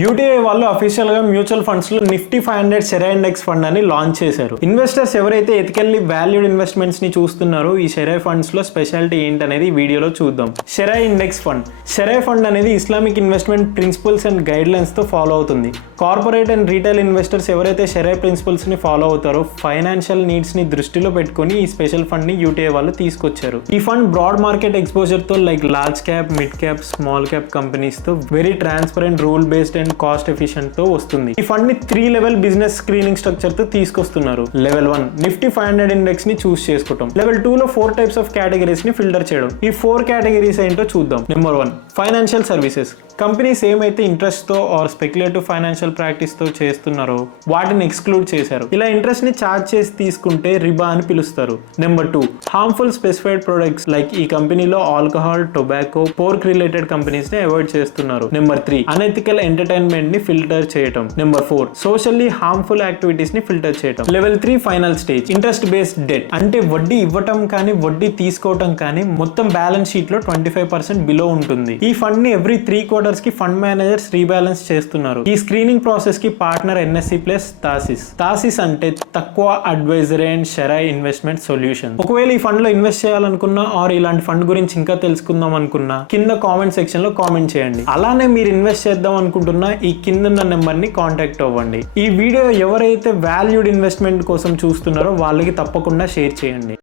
UTI వాళ్ళు official గా mutual funds లో నిఫ్టీ 500 షెరా ఇండెక్స్ ఫండ్ అని లాంచ్ చేశారు. ఇన్వెస్టర్స్ ఎవరైతే ఎతికెళ్లి వాల్యూడ్ ఇన్వెస్ట్మెంట్స్ ని చూస్తున్నారో ఈ షెరా ఫండ్స్ లో స్పెషాలిటీ ఏంటనేది వీడియోలో చూద్దాం. Shariah index fund. Shariah fund అనేది Islamic investment principles and guidelines తో ఫాలో అవుతుంది. కార్పొరేట్ అండ్ రీటైల్ ఇన్వెస్టర్స్ ఎవరైతే షెరా ప్రిన్సిపల్స్ ని ఫాలో అవుతారో ఫైనాన్షియల్ నీడ్స్ ని దృష్టిలో పెట్టుకుని ఈ స్పెషల్ ఫండ్ ని యూటీఐ వాళ్ళు తీసుకొచ్చారు. ఈ ఫండ్ బ్రాడ్ మార్కెట్ ఎక్స్పోజర్ తో like large cap, mid cap, small cap companies తో very transparent, rule based and cost efficient తో వస్తుంది. ఈ ఫండ్ ని 3 లెవెల్ బిజినెస్ స్క్రీనింగ్ స్ట్రక్చర్ తో తీసుకొస్తున్నారు. లెవెల్ 1 నిఫ్టీ 500 ఇండెక్స్ ని చూస్ చేసుకోవడం. లెవెల్ 2 లో 4 టైప్స్ ఆఫ్ కేటగిరీస్ ని ఫిల్టర్ చేయడం. ఈ 4 కేటగిరీస్ ఏంటో చూద్దాం. Number 1 financial services. కంపెనీస్ ఏమైతే ఇంట్రెస్ట్ తో ఆర్ స్పెక్యులేటివ్ ఫైనాన్షియల్ ప్రాక్టీస్ తో చేస్తున్నారో వాటిని ఎక్స్క్లూడ్ చేశారు. ఇలా ఇంట్రెస్ట్ ని చార్జ్ చేసి తీసుకుంటే రిబా అని పిలుస్తారు. Number 2 harmful specified products like ఈ కంపెనీలో alcohol, tobacco, pork related companies ని అవాయిడ్ చేస్తున్నారు. నెంబర్ 3 అనెథికల్ ఎంటర్టైన్మెంట్ ని ఫిల్టర్ చేయటం. నెంబర్ 4 సోషల్లీ హార్మ్ఫుల్ యాక్టివిటీస్ ని ఫిల్టర్ చేయటం. Level 3 final stage interest based debt. అంటే వడ్డీ ఇవ్వటం కానీ వడ్డీ తీసుకోవటం కానీ మొత్తం బ్యాలెన్స్ షీట్ లో 25% బిలో ఉంటుంది. ఈ ఫండ్ ని ఎవ్రీ 3 quarters కి ఫండ్ మేనేజర్స్ రీబ్యాలెన్స్ చేస్తున్నారు. ఈ స్క్రీనింగ్ ప్రాసెస్ కి పార్ట్నర్ ఎన్ఎస్సి ప్లస్ తాసిస్. తాసిస్ అంటే తక్కువ అడ్వైజరీ అండ్ షెరా ఇన్వెస్ట్మెంట్ సొల్యూషన్. ఒకవేళ ఈ ఫండ్ లో ఇన్వెస్ట్ చేయాలనుకున్నా ఆర్ ఇలాంటి ఫండ్ గురించి ఇంకా తెలుసుకుందాం అనుకున్నా కింద కామెంట్ సెక్షన్ లో కామెంట్ చేయండి. అలానే మీరు ఇన్వెస్ట్ చేద్దాం అనుకుంటున్నా ఈ కింద నెంబర్ ని కాంటాక్ట్ అవ్వండి. ఈ వీడియో ఎవరైతే వాల్యూడ్ ఇన్వెస్ట్మెంట్ కోసం చూస్తున్నారో వాళ్ళకి తప్పకుండా షేర్ చేయండి.